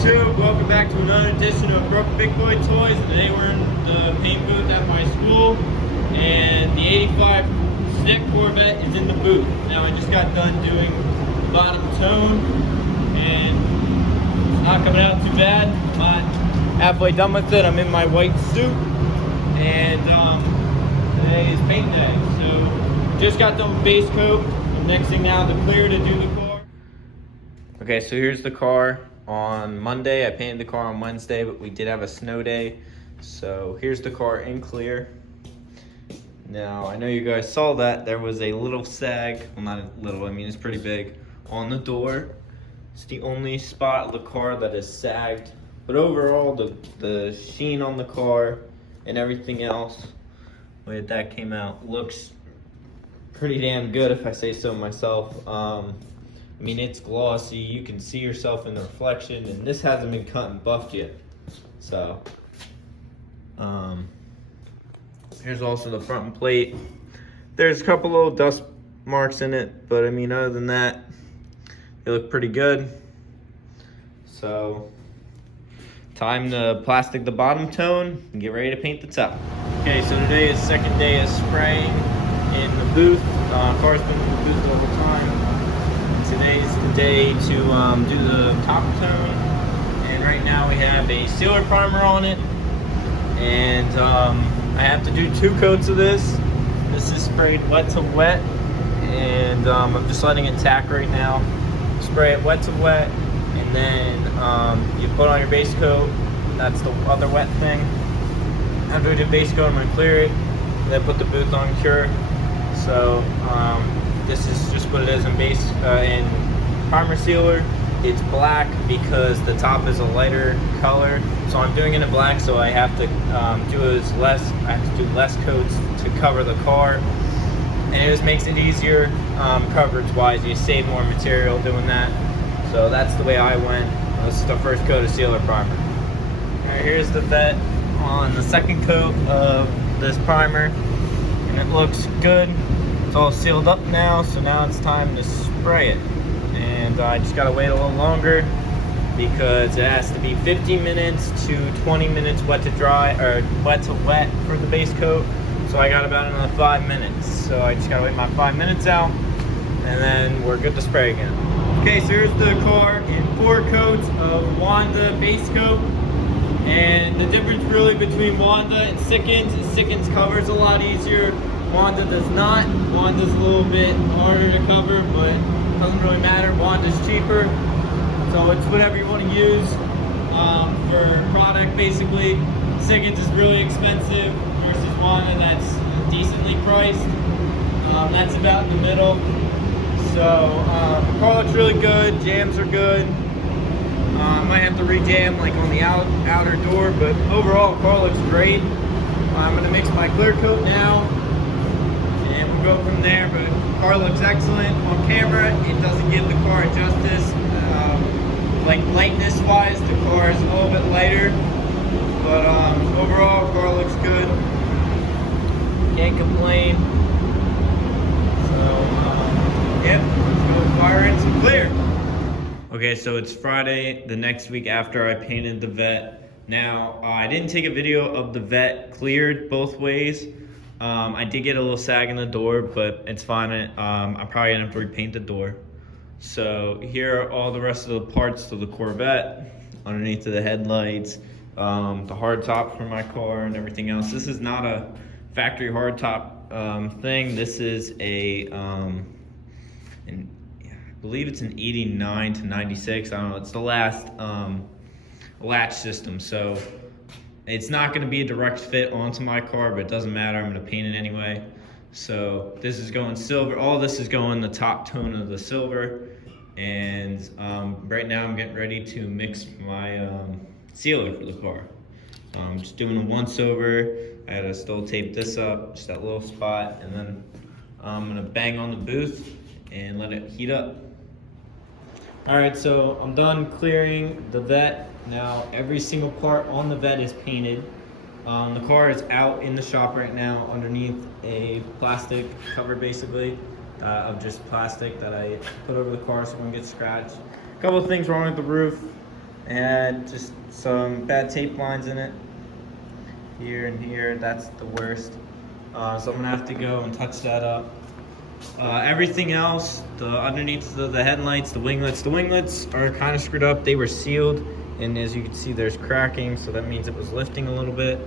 YouTube? Welcome back to another edition of Broken Big Boy Toys. Today we're in the paint booth at my school, and the 85 stick Corvette is in the booth. Now I just got done doing the bottom tone, and it's not coming out too bad. I'm not halfway done with it. I'm in my white suit, and today is paint day. So just got done with base coat. The next thing now, the clear to do the car. Okay, so here's the car. On Monday, I painted the car on Wednesday, but we did have a snow day. So here's the car in clear. Now, I know you guys saw that there was a little sag, well not a little, I mean it's pretty big, on the door. It's the only spot of the car that is sagged. But overall, the sheen on the car and everything else, the way that came out, looks pretty damn good if I say so myself. I mean, it's glossy, you can see yourself in the reflection, and this hasn't been cut and buffed yet. So, here's also the front plate. There's a couple little dust marks in it, but I mean, other than that, they look pretty good. So, time to plastic the bottom tone and get ready to paint the top. Okay, so today is second day of spraying in the booth. Car's been in the booth the whole time. Today's the day to do the top tone, and right now we have a sealer primer on it, and I have to do 2 coats of this. This is sprayed wet to wet, and I'm just letting it tack right now. Spray it wet to wet, and then you put on your base coat. That's the other wet thing. After we do base coat, I'm going to clear it, and then put the booth on cure. So this is just what it is in base in primer sealer. It's black because the top is a lighter color, so I'm doing it in black. So I have to I have to do less coats to cover the car, and it just makes it easier coverage-wise. You save more material doing that. So that's the way I went. This is the first coat of sealer primer. All right, here's the vet on the second coat of this primer, and it looks good. It's all sealed up now, so now it's time to spray it. And I just gotta wait a little longer because it has to be 15 minutes to 20 minutes wet to dry, or wet to wet for the base coat. So I got about another 5 minutes. So I just gotta wait my 5 minutes out, and then we're good to spray again. Okay, so here's the car in 4 coats of Wanda base coat. And the difference really between Wanda and Sikkens is Sikkens covers a lot easier. Wanda does not. Wanda's a little bit harder to cover, but it doesn't really matter. Wanda's cheaper, so it's whatever you want to use for product, basically. Sikkens is really expensive versus Wanda that's decently priced. That's about in the middle. So the car looks really good. Jams are good. Might have to re-jam like on the outer door, but overall the car looks great. I'm going to mix my clear coat now, and we'll go from there. But the car looks excellent. On camera, it doesn't give the car justice. Like lightness wise, the car is a little bit lighter, but overall the car looks good. Can't complain. So yep, let's go fire in some clear. Okay, so it's Friday, the next week after I painted the vet. Now, I didn't take a video of the vet cleared both ways. I did get a little sag in the door, but it's fine. I'm probably gonna have to repaint the door. So here are all the rest of the parts to the Corvette, underneath of the headlights, the hard top for my car and everything else. This is not a factory hard top thing. This is I believe it's an 89 to 96. I don't know. It's the last latch system. So it's not going to be a direct fit onto my car, but it doesn't matter. I'm going to paint it anyway. So this is going silver. All this is going the top tone of the silver. And right now I'm getting ready to mix my sealer for the car. I'm just doing a once over. I had to still tape this up, just that little spot. And then I'm going to bang on the booth and let it heat up. Alright, so I'm done clearing the vet. Now every single part on the vet is painted. The car is out in the shop right now underneath a plastic cover, basically, of just plastic that I put over the car so it won't get scratched. A couple of things wrong with the roof. It had just some bad tape lines in it. Here and here, that's the worst. So I'm gonna have to go and touch that up. Everything else, the underneath the headlights, the winglets are kind of screwed up. They were sealed, and as you can see, there's cracking, so that means it was lifting a little bit.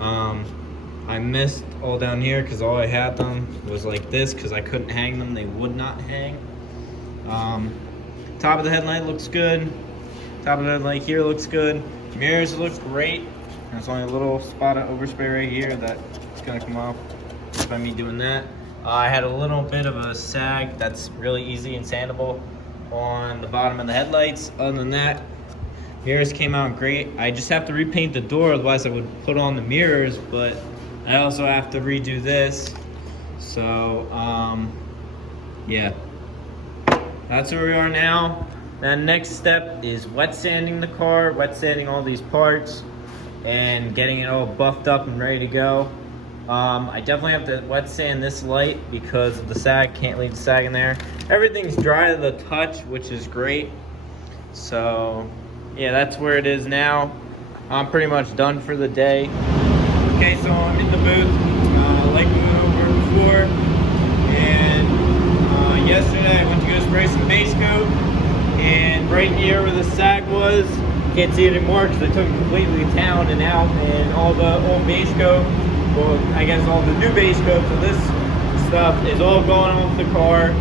I missed all down here because all I had them was like this because I couldn't hang them. They would not hang. Top of the headlight looks good. Top of the headlight here looks good. Mirrors look great. There's only a little spot of overspray right here that's gonna come off just by me doing that. I had a little bit of a sag that's really easy and sandable on the bottom of the headlights. Other than that, mirrors came out great. I just have to repaint the door, otherwise I would put on the mirrors, but I also have to redo this. So, yeah. That's where we are now. The next step is wet sanding the car, wet sanding all these parts, and getting it all buffed up and ready to go. I definitely have to wet sand this light because of the sag. Can't leave the sag in there. Everything's dry to the touch, which is great. So yeah, that's where it is now. I'm pretty much done for the day. Okay, so I'm in the booth like we went over before, and yesterday I went to go spray some base coat, and right here where the sag was, can't see it anymore because I took it completely down and out, and all the old base coat, well, I guess all the new base coat, so this stuff is all going off the car.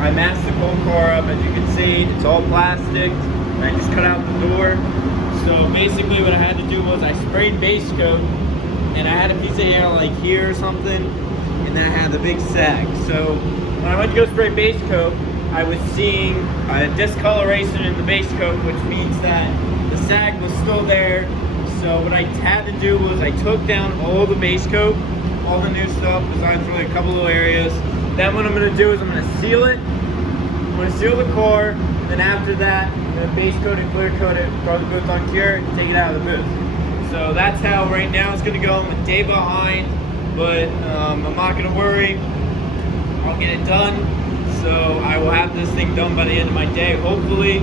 I masked the whole car up, as you can see. It's all plastic, and I just cut out the door. So basically what I had to do was I sprayed base coat, and I had a piece of air like here or something, and then I had the big sag. So when I went to go spray base coat, I was seeing a discoloration in the base coat, which means that the sag was still there. So what I had to do was I took down all the base coat, all the new stuff, besides really a couple little areas. Then what I'm gonna do is I'm gonna seal it. I'm gonna seal the car. Then after that, I'm gonna base coat it, clear coat it, throw the booth on cure, and take it out of the booth. So that's how right now it's gonna go. I'm a day behind, but I'm not gonna worry. I'll get it done. So I will have this thing done by the end of my day, hopefully.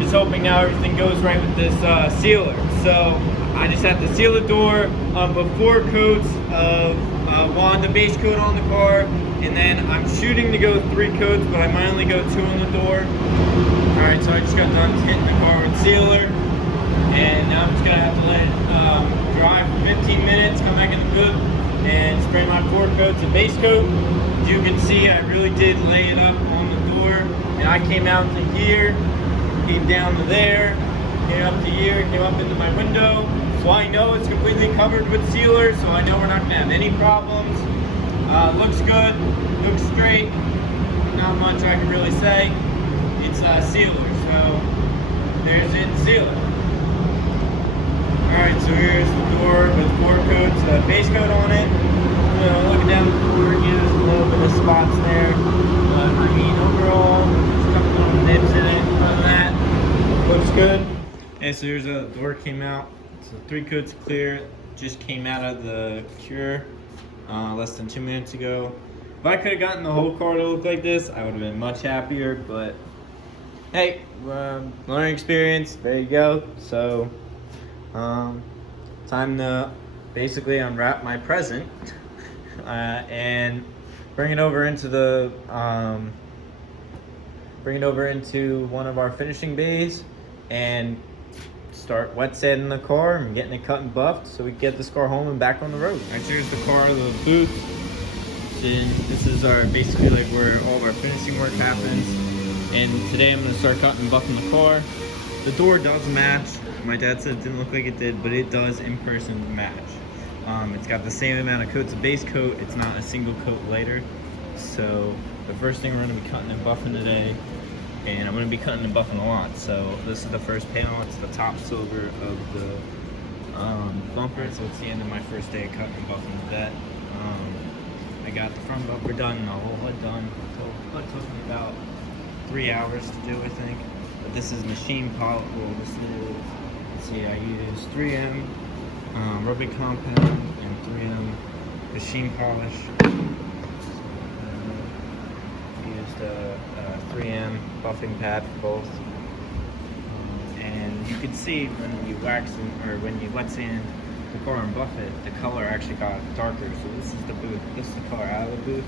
Just hoping now everything goes right with this sealer. So I just have to seal the door, put 4 coats of Wanda base coat on the car, and then I'm shooting to go 3 coats, but I might only go 2 on the door. Alright, so I just got done hitting the car with sealer, and now I'm just gonna have to let it dry for 15 minutes, come back in the booth, and spray my 4 coats of base coat. As you can see, I really did lay it up on the door, and I came out to here, came down to there, came up to here, came up into my window. So I know it's completely covered with sealer, so I know we're not gonna have any problems. Looks good, looks straight. Not much I can really say. It's sealer, so there's it, sealer. Alright, so here's the door with 4 coats, base coat on it. Looking down the door, again, there's a little bit of spots there. I mean, overall, there's a couple little nibs in it. Other than that, looks good. Okay, so here's the door came out. So 3 coats clear. Just came out of the cure less than 2 minutes ago. If I could have gotten the whole car to look like this, I would have been much happier. But hey, learning experience. There you go. So time to basically unwrap my present and bring it over into the one of our finishing bays and start wet sanding the car and getting it cut and buffed so we can get this car home and back on the road. Alright, so here's the car, the booth. And this is our basically like where all of our finishing work happens. And today I'm gonna start cutting and buffing the car. The door does match. My dad said it didn't look like it did, but it does in person match. It's got the same amount of coats of base coat. It's not a single coat lighter. So the first thing we're gonna be cutting and buffing today, and I'm gonna be cutting and buffing a lot. So this is the first panel. It's the top silver of the bumper. So it's the end of my first day of cutting and buffing that. I got the front bumper done and the whole hood done. So it took me about 3 hours to do, I think. But this is machine polish. Well, this is, let's see, I used 3M rubber compound and 3M machine polish. Used 3M buffing pad for both. you can see when you wax or when you wet sand the car and buff it, the color actually got darker. So this is the booth. This is the color out of the booth.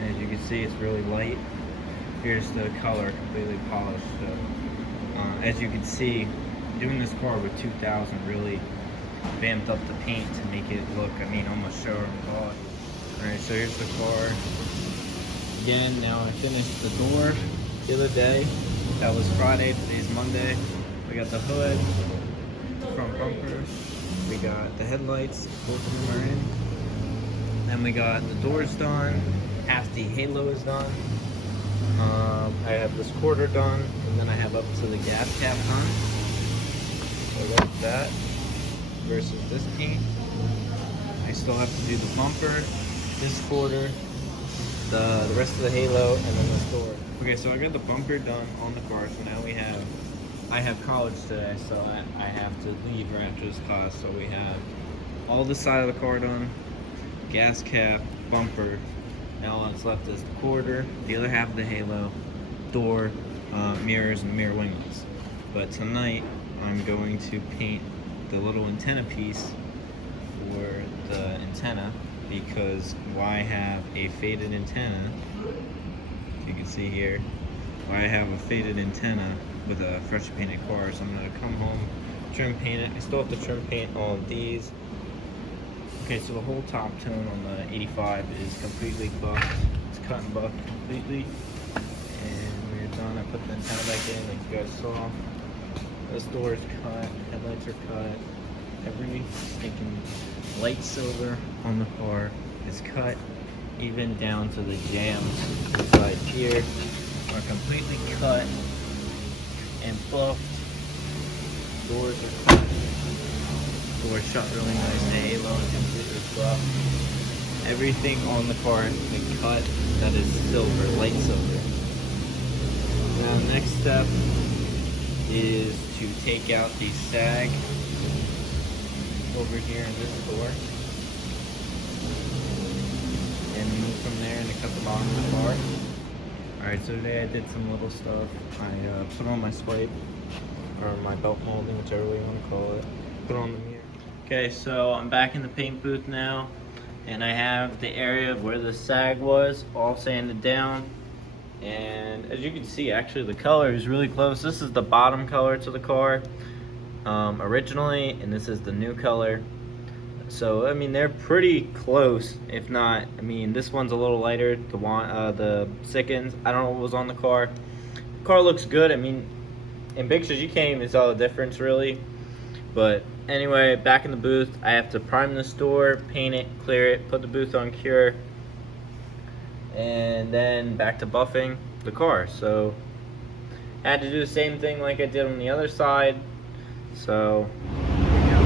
And as you can see, it's really light. Here's the color completely polished. So as you can see, doing this car with 2000 really vamped up the paint to make it look, I mean, almost show off. Alright, so here's the car. Again, now I finished the door the other day. That was Friday, today's Monday. We got the hood, front bumper, we got the headlights, both of them are in. Then we got the doors done, half the halo is done. I have this quarter done, and then I have up to the gas cap done. So that's that versus this paint. I still have to do the bumper, this quarter, the rest of the halo, and then this door. Okay, so I got the bumper done on the car, so now I have college today, so I have to leave right after this class. So we have all this side of the car done, gas cap, bumper. Now all that's left is the quarter, the other half of the halo, door, mirrors, and mirror winglets. But tonight, I'm going to paint the little antenna piece for the antenna, because why have a faded antenna, you can see here, why I have a faded antenna with a fresh painted car. So I'm going to come home, trim paint it. I still have to trim paint all of these. Okay, so the whole top tone on the 85 is completely buffed. It's cut and buffed completely. And when you're done, I put the antenna back in like you guys saw. This door is cut, headlights are cut. Every stinking light silver on the car is cut, even down to the jams inside here are completely cut and buffed. Doors are cut. Doors shut really nice. The halo is completely buffed. Everything on the car has been cut that is silver, light silver. Now next step is to take out the sag over here in this door and move from there and cut the bottom of the car. Alright, so today I did some little stuff. I put on my swipe, or my belt molding, whichever way you want to call it. Put on the mirror. Okay, so I'm back in the paint booth now, and I have the area where the sag was all sanded down. And as you can see, actually the color is really close. This is the bottom color to the car originally, and this is the new color. So I mean, they're pretty close, if not, I mean, this one's a little lighter, the Sickens. I don't know what was on the car. The car looks good. I mean, in pictures you can't even tell the difference really. But anyway, back in the booth, I have to prime this door, paint it, clear it, put the booth on cure, and then back to buffing the car. So I had to do the same thing like I did on the other side. So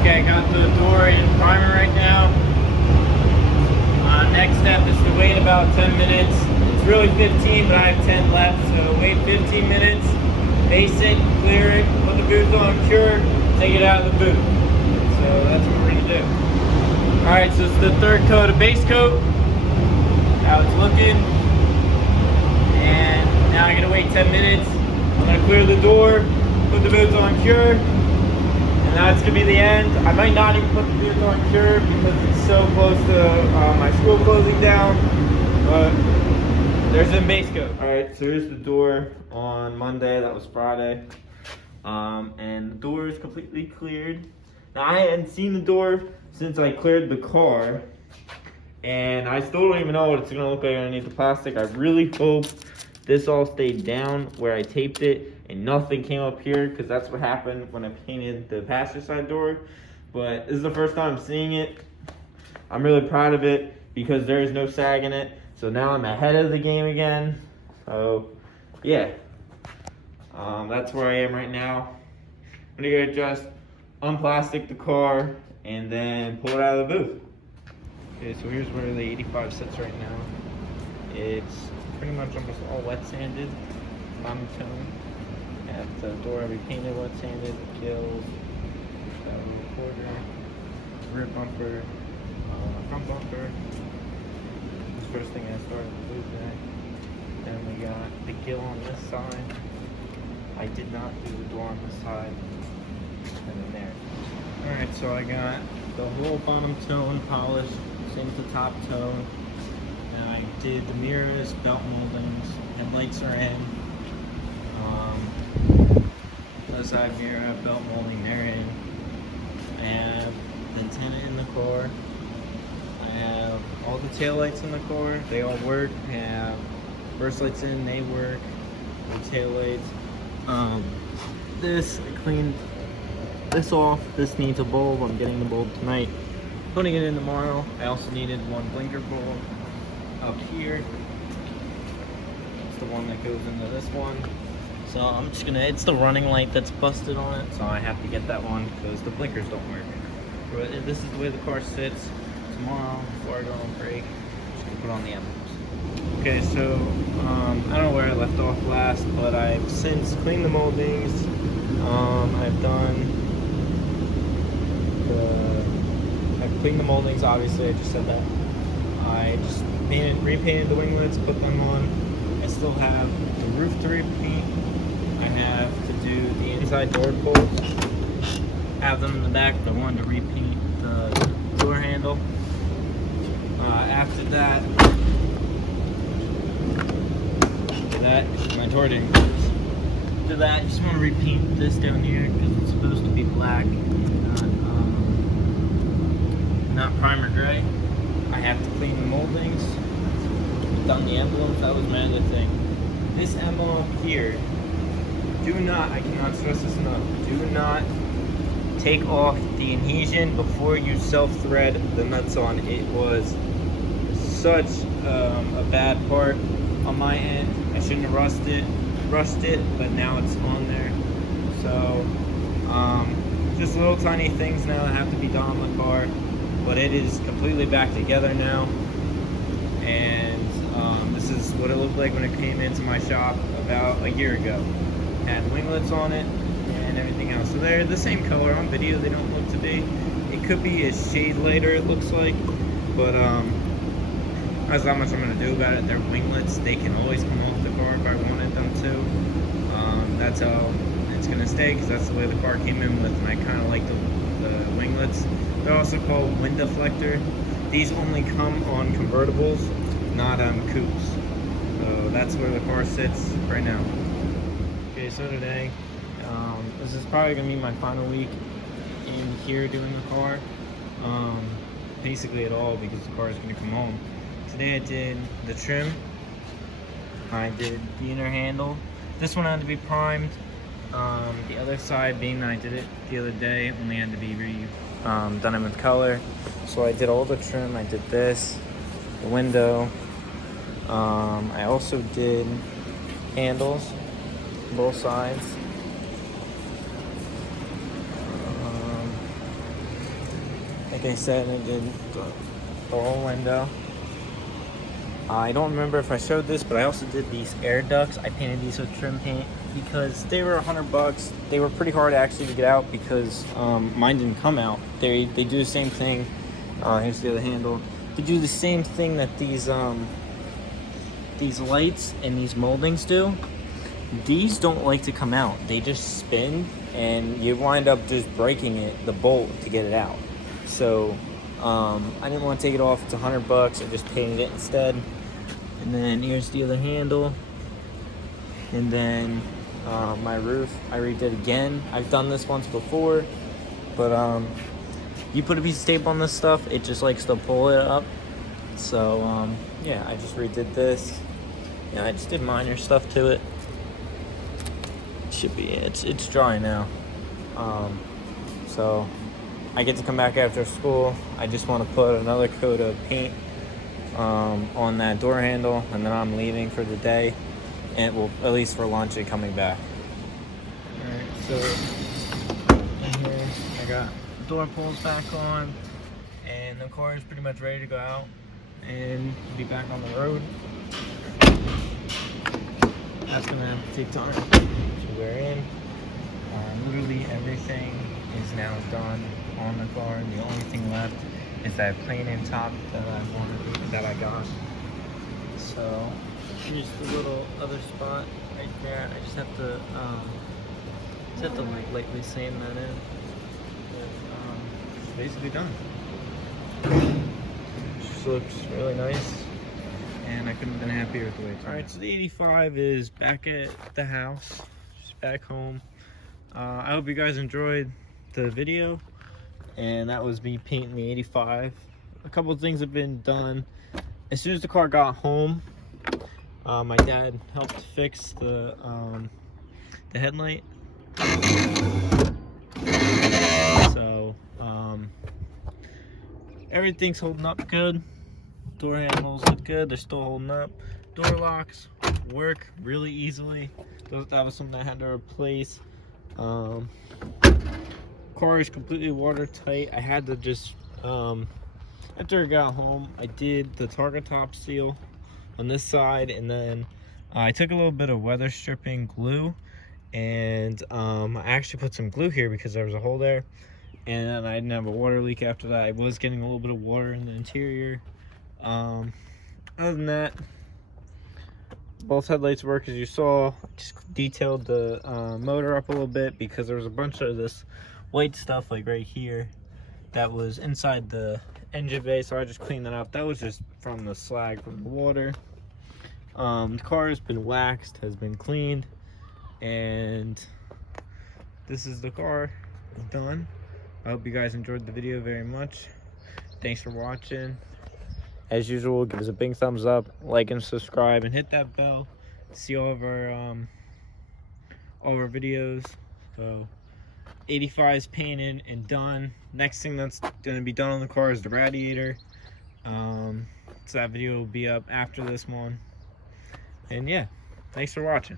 okay, I got the door in primer right now. Next step is to wait about 10 minutes. It's really 15, but I have 10 left, so wait 15 minutes, base it, clear it, put the booth on cure, take it out of the booth. So that's what we're gonna do. Alright, so it's the third coat of base coat. How it's looking. And now I gotta wait 10 minutes. I'm gonna clear the door, put the booth on cure, and that's gonna be the end. I might not even put the booth on cure because it's so close to my school closing down, but there's the base coat. Alright, so here's the door on Monday, that was Friday. And the door is completely cleared. Now I hadn't seen the door since I cleared the car, and I still don't even know what it's gonna look like underneath the plastic. I really hope this all stayed down where I taped it and nothing came up here, because that's what happened when I painted the passenger side door. But this is the first time I'm seeing it. I'm really proud of it because there is no sag in it. So now I'm ahead of the game again. So yeah, that's where I am right now. I'm gonna just unplastic the car and then pull it out of the booth. Okay, so here's where the 85 sits right now. It's pretty much almost all wet sanded, bottom tone. At the door I repainted, wet sanded, kills, got a little quarter, rear bumper, front bumper. This first thing I started the booth at. Then we got the gill on this side. I did not do the door on this side. and then there. Alright, so I got the whole bottom tone polished, same with the top tone. And I did the mirrors, belt moldings, and lights are in. Other side mirror, belt molding, they're in. I have the antenna in the car. I have all the tail lights in the car, they all work. I have burst lights in, they work. The tail lights. This, I cleaned this off. This needs a bulb. I'm getting the bulb tonight. Putting it in tomorrow. I also needed one blinker bulb up here. It's the one that goes into this one. So I'm just gonna, it's the running light that's busted on it, so I have to get that one because the blinkers don't work. But this is the way the car sits. Tomorrow, before I go on break, I'm just gonna put on the emblems. Okay, so I don't know where I left off last, but I've since cleaned the moldings. I've cleaned the moldings, obviously, I just said that. I just repainted the winglets, put them on. I still have the roof to repaint. I have to do the inside door pulls. Have them in the back, but I wanted to repaint the door handle. After that, my door didn't close. After that, I just want to repaint this down here because it's supposed to be black, not primer gray. I have to clean the moldings. I've done the emblems. That was my other thing. This emblem here, do not, I cannot stress this enough, do not take off the adhesion before you self-thread the nuts on. It was such a bad part on my end. I shouldn't have rushed it, but now it's on there. So just little tiny things now that have to be done on the car, but it is completely back together now. And this is what it looked like when it came into my shop about a year ago. Had winglets on it and everything else. So they're the same color on video. They don't look to be. It could be a shade lighter, it looks like, but that's not much I'm gonna do about it. They're winglets. They can always come off the car if I wanted them to. That's how it's gonna stay because that's the way the car came in with, and I kind of like the winglets. They're also called wind deflector. These only come on convertibles, not coupes. So that's where the car sits right now. Okay, so today, this is probably gonna be my final week in here doing the car. Basically at all, because the car is gonna come home. Today I did the trim. I did the inner handle. This one had to be primed. The other side, being that I did it the other day, only had to be done it with color. So I did all the trim. I did this, the window. I also did handles, both sides. Like I said, I did the whole window. I don't remember if I showed this, but I also did these air ducts. I painted these with trim paint because they were $100. They were pretty hard actually to get out because mine didn't come out. They do the same thing. Here's the other handle. They do the same thing that these lights and these moldings do. These don't like to come out. They just spin, and you wind up just breaking the bolt to get it out. So I didn't want to take it off. It's $100. I just painted it instead. And then here's the other handle. And then my roof, I redid again. I've done this once before, but you put a piece of tape on this stuff, it just likes to pull it up. So yeah, I just redid this. Yeah, I just did minor stuff to it. Should be, it's dry now. So I get to come back after school. I just want to put another coat of paint on that door handle, and then I'm leaving for the day, and well, at least for lunch and coming back. Alright, so in here I got door pulls back on, and the car is pretty much ready to go out and be back on the road. That's gonna have to take time to wear in. Literally everything is now done on the car. The only thing left is that plain-in top that I got. So here's the little other spot right there. I just have to like lightly sand that in. basically done. Just looks really nice, and I couldn't have been happier with the way it's Alright, so the 85 is back at the house, just back home. I hope you guys enjoyed the video, and that was me painting the 85. A couple of things have been done. As soon as the car got home, my dad helped fix the headlight. So everything's holding up good. Door handles look good, they're still holding up. Door locks work really easily. That was something I had to replace. Car is completely watertight. I had to just after I got home, I did the target top seal on this side, and then I took a little bit of weather stripping glue, and I actually put some glue here because there was a hole there, and I didn't have a water leak after that. I was getting a little bit of water in the interior. Other than that, both headlights work as you saw. I just detailed the motor up a little bit because there was a bunch of this white stuff like right here that was inside the engine bay, so I just cleaned that up. That was just from the slag from the water. The car has been waxed, has been cleaned, and this is the car done. I hope you guys enjoyed the video very much. Thanks for watching. As usual, give us a big thumbs up, like and subscribe, and hit that bell to see all of our videos. So 85 is painted and done. Next thing that's going to be done on the car is the radiator. So that video will be up after this one. And yeah, thanks for watching.